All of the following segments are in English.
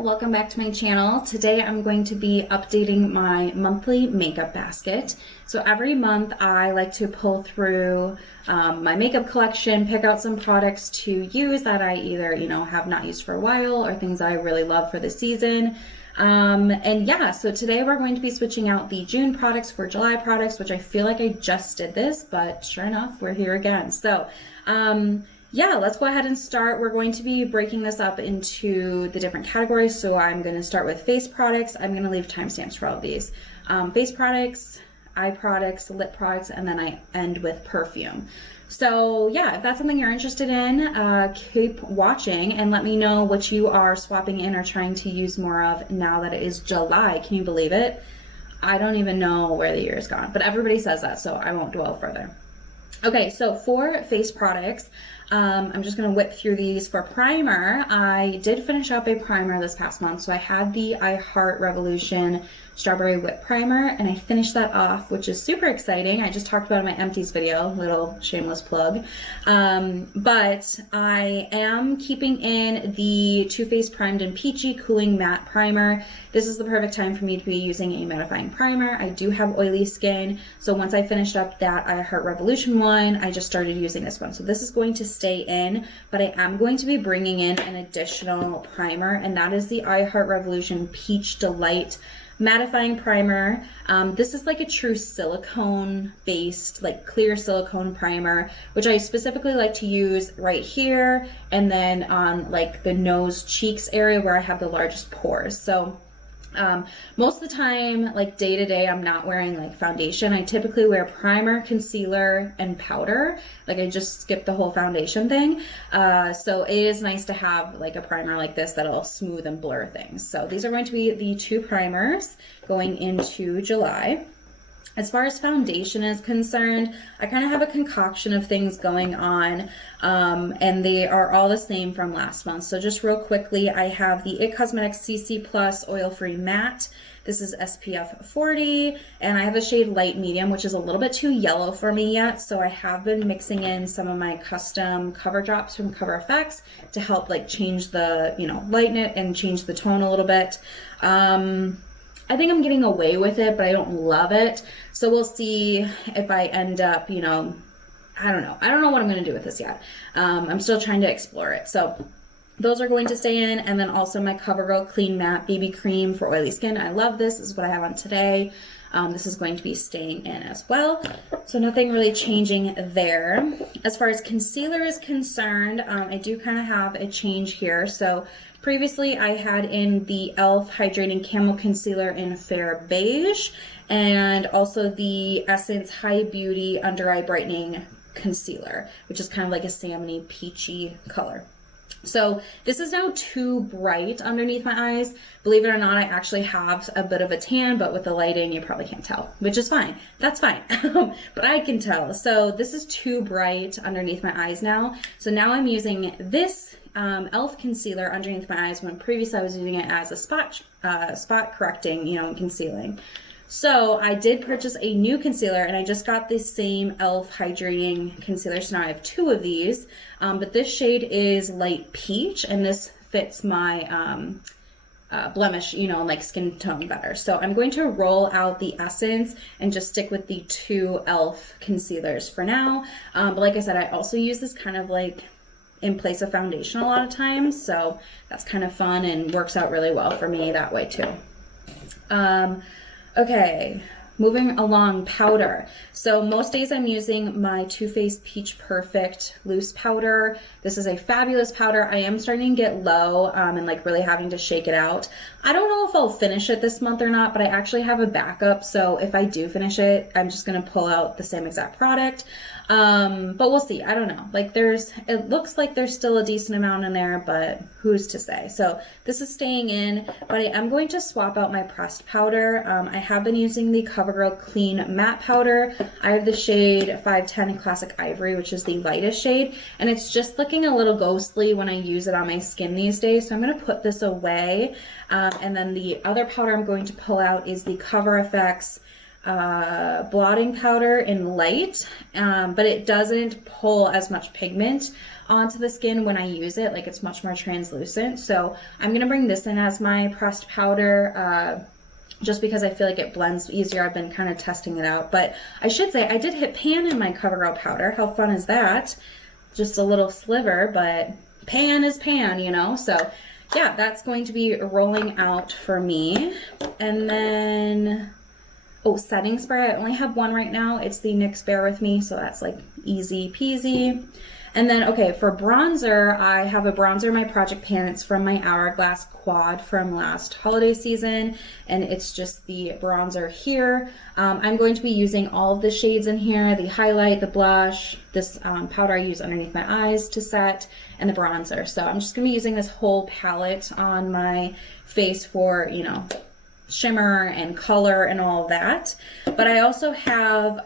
welcome back to my channel. Today I'm going to be updating my monthly makeup basket. So every month I like to pull through my makeup collection, pick out some products to use that I either, have not used for a while or things that I really love for the season. And yeah, so today we're going to be switching out the June products for July products, which I feel like I just did this, but sure enough, we're here again. So, yeah, let's go ahead and start. We're going to be breaking this up into the different categories. So I'm going to start with face products. I'm going to leave timestamps for all of these. Face products, eye products, lip products, and then I end with perfume. So yeah, if that's something you're interested in, keep watching and let me know what you are swapping in or trying to use more of now that it is July. Can you believe it? I don't even know where the year is gone, but everybody says that, so I won't dwell further. Okay, so for face products, I'm just going to whip through these. For primer, I did finish up a primer this past month. So I had the I Heart Revolution Strawberry Whip Primer, and I finished that off, which is super exciting. I just talked about it in my empties video, little shameless plug. But I am keeping in the Too Faced Primed and Peachy Cooling Matte Primer. This is the perfect time for me to be using a mattifying primer. I do have oily skin, so once I finished up that I Heart Revolution one, I just started using this one. So this is going to stay in, but I am going to be bringing in an additional primer, and that is the I Heart Revolution Peach Delight mattifying primer. This is like a true silicone based, like clear silicone primer, which I specifically like to use right here and then on like the nose cheeks area where I have the largest pores. So most of the time, like day to day, I'm not wearing like foundation. I typically wear primer, concealer, and powder. Like I just skip the whole foundation thing. So it is nice to have like a primer like this that'll smooth and blur things. So these are going to be the two primers going into July. As far as foundation is concerned, I kind of have a concoction of things going on, and they are all the same from last month. So just real quickly, I have the IT Cosmetics CC Plus Oil-Free Matte. This is SPF 40, and I have the shade Light Medium, which is a little bit too yellow for me yet. So I have been mixing in some of my custom cover drops from Cover FX to help like change the, lighten it and change the tone a little bit. I think I'm getting away with it, but I don't love it. So we'll see if I end up, I don't know. I don't know what I'm going to do with this yet. I'm still trying to explore it. So those are going to stay in. And then also my CoverGirl Clean Matte BB Cream for oily skin. I love this. This is what I have on today. This is going to be staying in as well. So nothing really changing there. As far as concealer is concerned, I do kind of have a change here. So previously I had in the e.l.f. Hydrating Camo Concealer in Fair Beige, and also the Essence High Beauty Under Eye Brightening Concealer, which is kind of like a salmon-y peachy color. So this is now too bright underneath my eyes. Believe it or not, I actually have a bit of a tan, but with the lighting, you probably can't tell, which is fine. That's fine, but I can tell. So this is too bright underneath my eyes now. So now I'm using this e.l.f. concealer underneath my eyes when previously I was using it as a spot correcting, and concealing. So I did purchase a new concealer, and I just got the same e.l.f. Hydrating Concealer. So now I have two of these, but this shade is Light Peach, and this fits my blemish, like skin tone better. So I'm going to roll out the Essence and just stick with the two e.l.f. concealers for now. But like I said, I also use this kind of like in place of foundation a lot of times. So that's kind of fun and works out really well for me that way too. Okay, moving along, powder. So most days I'm using my Too Faced Peach Perfect Loose Powder. This is a fabulous powder. I am starting to get low and like really having to shake it out. I don't know if I'll finish it this month or not, but I actually have a backup. So if I do finish it, I'm just going to pull out the same exact product. But we'll see. I don't know. Like it looks like there's still a decent amount in there, but who's to say? So this is staying in, but I am going to swap out my pressed powder. I have been using the CoverGirl Clean Matte Powder. I have the shade 510 Classic Ivory, which is the lightest shade, and it's just looking a little ghostly when I use it on my skin these days. So I'm going to put this away. And then the other powder I'm going to pull out is the Cover FX blotting powder in light, but it doesn't pull as much pigment onto the skin when I use it. Like, it's much more translucent. So I'm gonna bring this in as my pressed powder, just because I feel like it blends easier. I've been kind of testing it out, but I should say I did hit pan in my CoverGirl powder. How fun is that? Just a little sliver, but pan is pan, you know? So yeah, that's going to be rolling out for me. And then, oh, setting spray. I only have one right now. It's the NYX Bear With Me, so that's like easy peasy. And then, okay, for bronzer, I have a bronzer in my project pan. It's from my Hourglass quad from last holiday season, and it's just the bronzer here. I'm going to be using all of the shades in here, the highlight, the blush, this powder I use underneath my eyes to set, and the bronzer. So I'm just gonna be using this whole palette on my face for, you know, shimmer and color and all of that. But I also have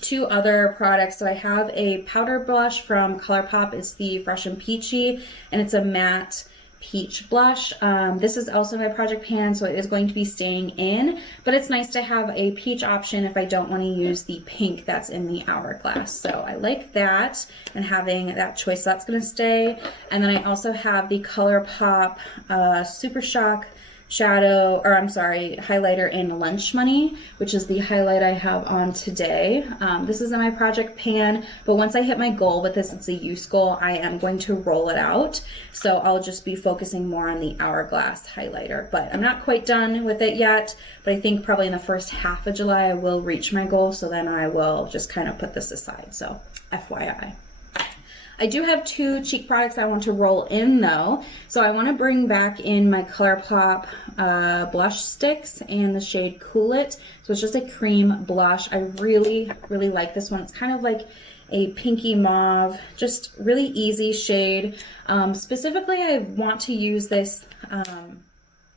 two other products. So I have a powder blush from Colourpop. It's the Fresh and Peachy, and it's a matte peach blush. This is also my project pan, so it is going to be staying in, but it's nice to have a peach option if I don't want to use the pink that's in the Hourglass. So I like that, and having that choice, that's going to stay. And then I also have the Colourpop Super Shock shadow, or I'm sorry, highlighter in Lunch Money, which is the highlight I have on today. This is in my project pan, but once I hit my goal with this, it's a use goal, I am going to roll it out. So I'll just be focusing more on the Hourglass highlighter, but I'm not quite done with it yet, but I think probably in the first half of July, I will reach my goal. So then I will just kind of put this aside. So FYI. I do have two cheek products I want to roll in though. So I want to bring back in my Colourpop blush sticks and the shade Cool It. So it's just a cream blush. I really, really like this one. It's kind of like a pinky mauve, just really easy shade. Specifically, I want to use this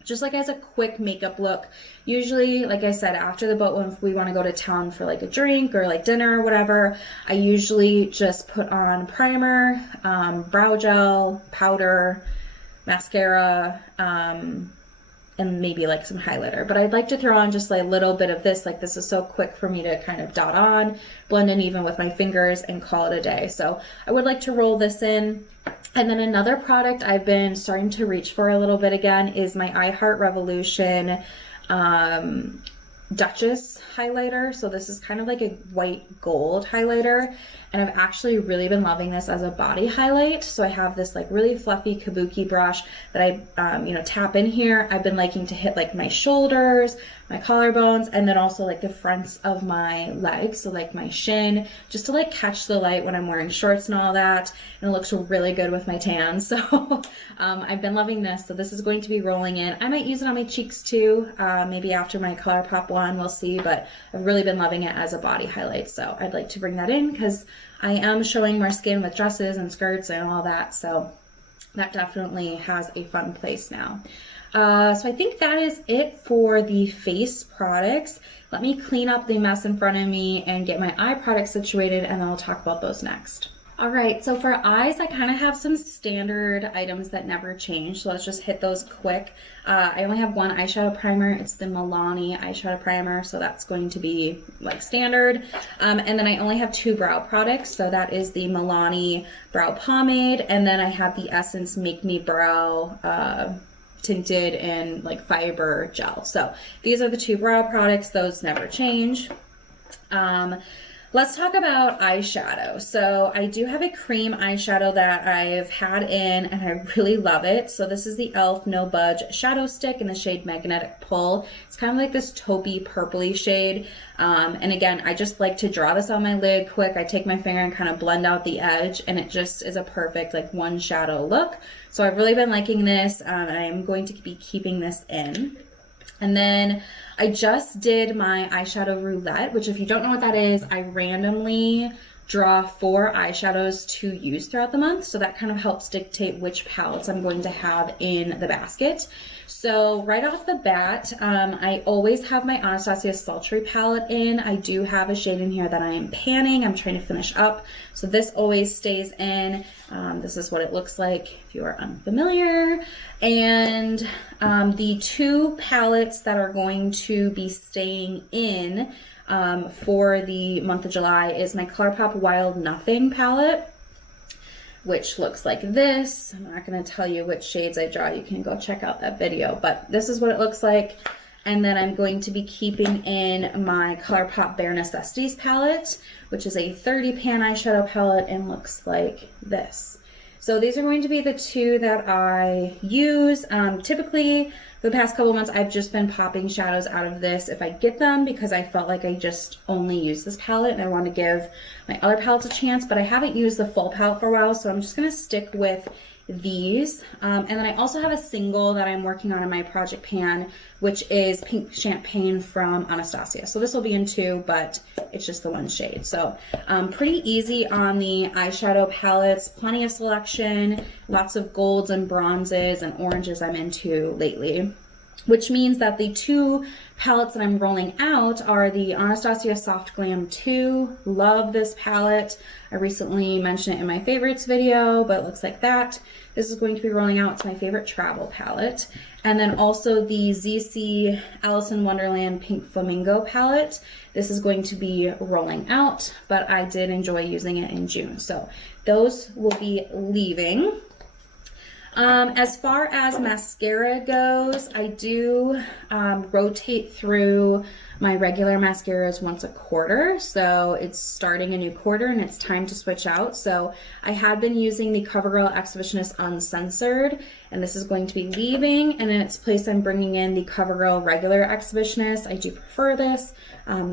just like as a quick makeup look. Usually, like I said, after the boat, when we want to go to town for like a drink or like dinner or whatever, I usually just put on primer, brow gel, powder, mascara, and maybe like some highlighter. But I'd like to throw on just like a little bit of this. Like, this is so quick for me to kind of dot on, blend in even with my fingers, and call it a day. So I would like to roll this in. And then another product I've been starting to reach for a little bit again is my I Heart Revolution Duchess highlighter. So this is kind of like a white gold highlighter, and I've actually really been loving this as a body highlight. So I have this like really fluffy kabuki brush that I you know, tap in here. I've been liking to hit like my shoulders, my collarbones, and then also like the fronts of my legs, so like my shin, just to like catch the light when I'm wearing shorts and all that. And it looks really good with my tan. So I've been loving this. So this is going to be rolling in. I might use it on my cheeks too, maybe after my Colourpop one, we'll see, but I've really been loving it as a body highlight. So I'd like to bring that in because I am showing more skin with dresses and skirts and all that. So that definitely has a fun place now. So I think that is it for the face products. Let me clean up the mess in front of me and get my eye products situated, and then I'll talk about those next. All right, so for eyes, I kind of have some standard items that never change. So let's just hit those quick. I only have one eyeshadow primer. It's the Milani eyeshadow primer. So that's going to be like standard. And then I only have two brow products. So that is the Milani brow pomade. And then I have the Essence Make Me Brow tinted in like fiber gel. So these are the two brow products. Those never change. Let's talk about eyeshadow. So I do have a cream eyeshadow that I've had in, and I really love it. So this is the e.l.f. No Budge Shadow Stick in the shade Magnetic Pull. It's kind of like this taupey purpley shade. And again, I just like to draw this on my lid quick. I take my finger and kind of blend out the edge, and it just is a perfect like one shadow look. So I've really been liking this, and I'm going to be keeping this in. And then I just did my eyeshadow roulette, which if you don't know what that is, I randomly draw 4 eyeshadows to use throughout the month. So that kind of helps dictate which palettes I'm going to have in the basket. So right off the bat, I always have my Anastasia Sultry palette in. I do have a shade in here that I am panning. I'm trying to finish up. So this always stays in. This is what it looks like if you are unfamiliar. And the 2 palettes that are going to be staying in for the month of July is my Colourpop Wild Nothing palette, which looks like this. I'm not going to tell you which shades I draw. You can go check out that video, but this is what it looks like. And then I'm going to be keeping in my Colourpop Bare Necessities palette, which is a 30 pan eyeshadow palette and looks like this. So these are going to be the 2 that I use. Typically, for the past couple of months, I've just been popping shadows out of this if I get them, because I felt like I just only use this palette and I want to give my other palettes a chance, but I haven't used the full palette for a while, so I'm just going to stick with these. And then I also have a single that I'm working on in my project pan, which is Pink Champagne from Anastasia. So this will be in 2, but it's just the 1 shade. So pretty easy on the eyeshadow palettes, plenty of selection, lots of golds and bronzes and oranges I'm into lately. Which means that the 2 palettes that I'm rolling out are the Anastasia Soft Glam 2. Love this palette. I recently mentioned it in my favorites video, but it looks like that. This is going to be rolling out. It's my favorite travel palette. And then also the ZC Alice in Wonderland Pink Flamingo palette. This is going to be rolling out, but I did enjoy using it in June. So those will be leaving. As far as mascara goes, I do rotate through my regular mascaras once a quarter. So it's starting a new quarter and it's time to switch out. So I had been using the CoverGirl Exhibitionist Uncensored, and this is going to be leaving. And in its place, I'm bringing in the CoverGirl Regular Exhibitionist. I do prefer this.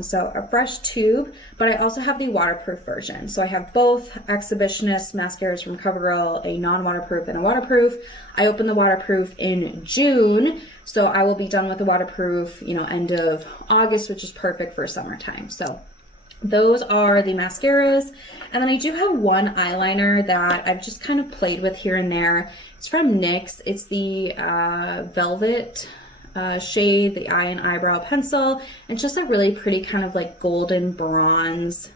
So a fresh tube, but I also have the waterproof version. So I have both Exhibitionist mascaras from CoverGirl, a non-waterproof and a waterproof. I opened the waterproof in June, so I will be done with the waterproof, end of August, which is perfect for summertime. So those are the mascaras. And then I do have one eyeliner that I've just kind of played with here and there. It's from NYX. It's the Velvet shade, the eye and eyebrow pencil. It's just a really pretty kind of like golden bronze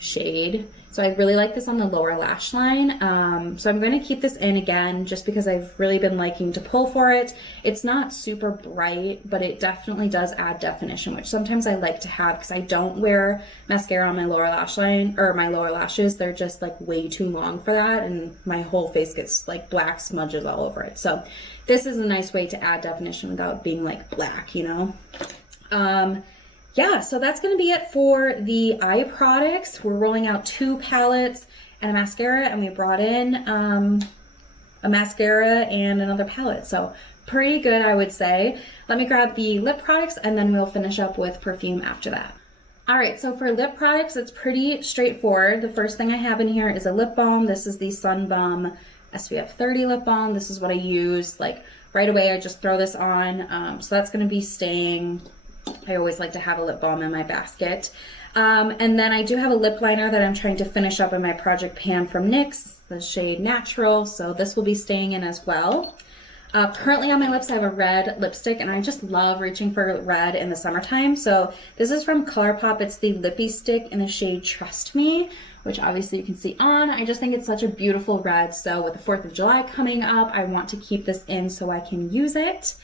shade. So I really like this on the lower lash line. So I'm going to keep this in again just because I've really been liking to pull for it. It's not super bright, but it definitely does add definition, which sometimes I like to have because I don't wear mascara on my lower lash line or my lower lashes. They're just like way too long for that, and my whole face gets like black smudges all over it. So this is a nice way to add definition without being like black, Yeah, so that's going to be it for the eye products. We're rolling out 2 palettes and a mascara, and we brought in a mascara and another palette. So pretty good, I would say. Let me grab the lip products, and then we'll finish up with perfume after that. All right, so for lip products, it's pretty straightforward. The first thing I have in here is a lip balm. This is the Sun Bum SPF 30 lip balm. This is what I use like right away. I just throw this on. So that's going to be staying. I always like to have a lip balm in my basket. And then I do have a lip liner that I'm trying to finish up in my project pan from NYX, the shade Natural. So this will be staying in as well. Currently on my lips, I have a red lipstick, and I just love reaching for red in the summertime. So this is from Colourpop. It's the Lippy Stick in the shade Trust Me, which obviously you can see on. I just think it's such a beautiful red. So with the 4th of July coming up, I want to keep this in so I can use it.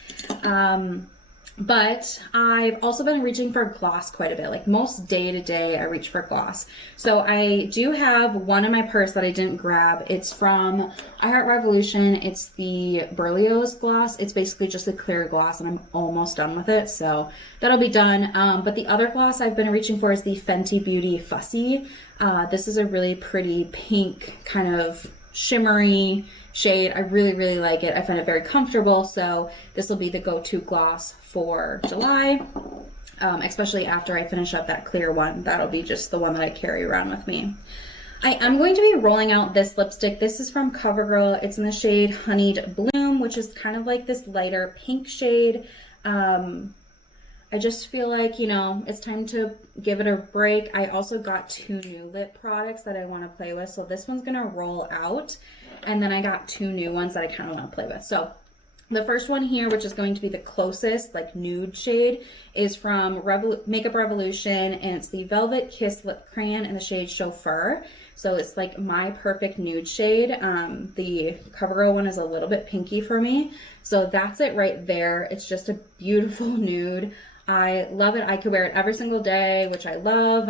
But I've also been reaching for gloss quite a bit. Like most day to day, I reach for gloss. So I do have one in my purse that I didn't grab. It's from I Heart Revolution. It's the Berlioz gloss. It's basically just a clear gloss, and I'm almost done with it. So that'll be done. But the other gloss I've been reaching for is the Fenty Beauty Fussy. This is a really pretty pink kind of shimmery shade. I really, really like it. I find it very comfortable. So this will be the go-to gloss for July, especially after I finish up that clear one. That'll be just the one that I carry around with me. I am going to be rolling out this lipstick. This is from CoverGirl. It's in the shade Honeyed Bloom, which is kind of like this lighter pink shade. I just feel like, you know, it's time to give it a break. I also got 2 new lip products that I want to play with. So this one's going to roll out. And then I got 2 new ones that I kind of want to play with. So the first one here, which is going to be the closest, like nude shade, is from Makeup Revolution, and it's the Velvet Kiss Lip Crayon in the shade Chauffeur. So it's like my perfect nude shade. The CoverGirl one is a little bit pinky for me. So that's it right there. It's just a beautiful nude. I love it. I could wear it every single day, which I love.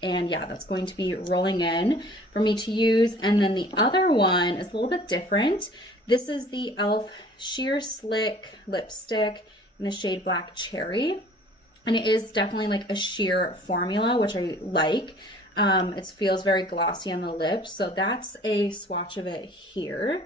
And yeah, that's going to be rolling in for me to use. And then the other one is a little bit different. This is the e.l.f. Sheer Slick Lipstick in the shade Black Cherry. And it is definitely like a sheer formula, which I like. It feels very glossy on the lips. So that's a swatch of it here.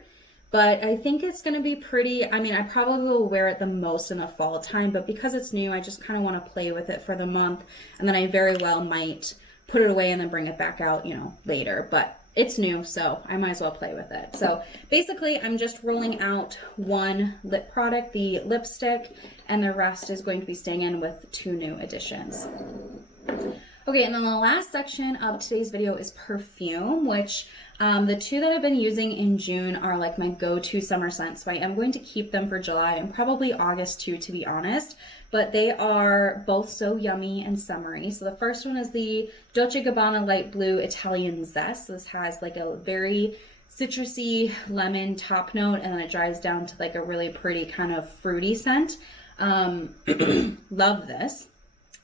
But I think it's going to be pretty. I mean, I probably will wear it the most in the fall time, but because it's new, I just kind of want to play with it for the month. And then I very well might put it away and then bring it back out, you know, later. But it's new, so I might as well play with it. So basically, I'm just rolling out 1 lip product, the lipstick, and the rest is going to be staying in with 2 new additions. Okay, and then the last section of today's video is perfume, which the 2 that I've been using in June are like my go-to summer scents. So I am going to keep them for July and probably August too, to be honest. But they are both so yummy and summery. So the first one is the Dolce & Gabbana Light Blue Italian Zest. So this has like a very citrusy lemon top note, and then it dries down to like a really pretty kind of fruity scent. Love this.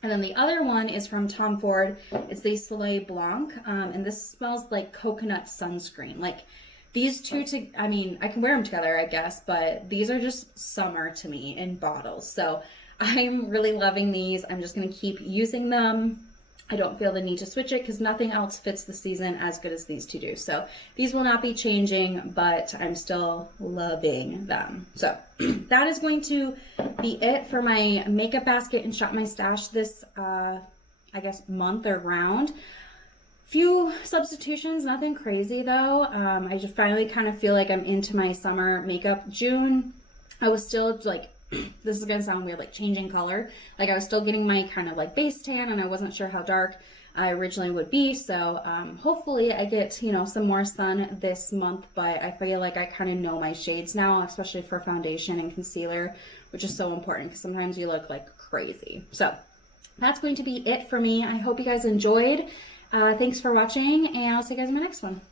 And then the other one is from Tom Ford. It's the Soleil Blanc, and this smells like coconut sunscreen. Like these two, I mean, I can wear them together, I guess, but these are just summer to me in bottles. So I'm really loving these. I'm just going to keep using them. I don't feel the need to switch it because nothing else fits the season as good as these 2 do. So these will not be changing, but I'm still loving them. So that is going to be it for my makeup basket and Shop My Stash this, I guess, month or round. Few substitutions, nothing crazy though. I just finally kind of feel like I'm into my summer makeup. June, I was still like, this is gonna sound weird, like changing color. Like I was still getting my kind of like base tan, and I wasn't sure how dark I originally would be. So hopefully I get, you know, some more sun this month, but I feel like I kind of know my shades now, especially for foundation and concealer, which is so important because sometimes you look like crazy. So that's going to be it for me. I hope you guys enjoyed. Thanks for watching, and I'll see you guys in my next one.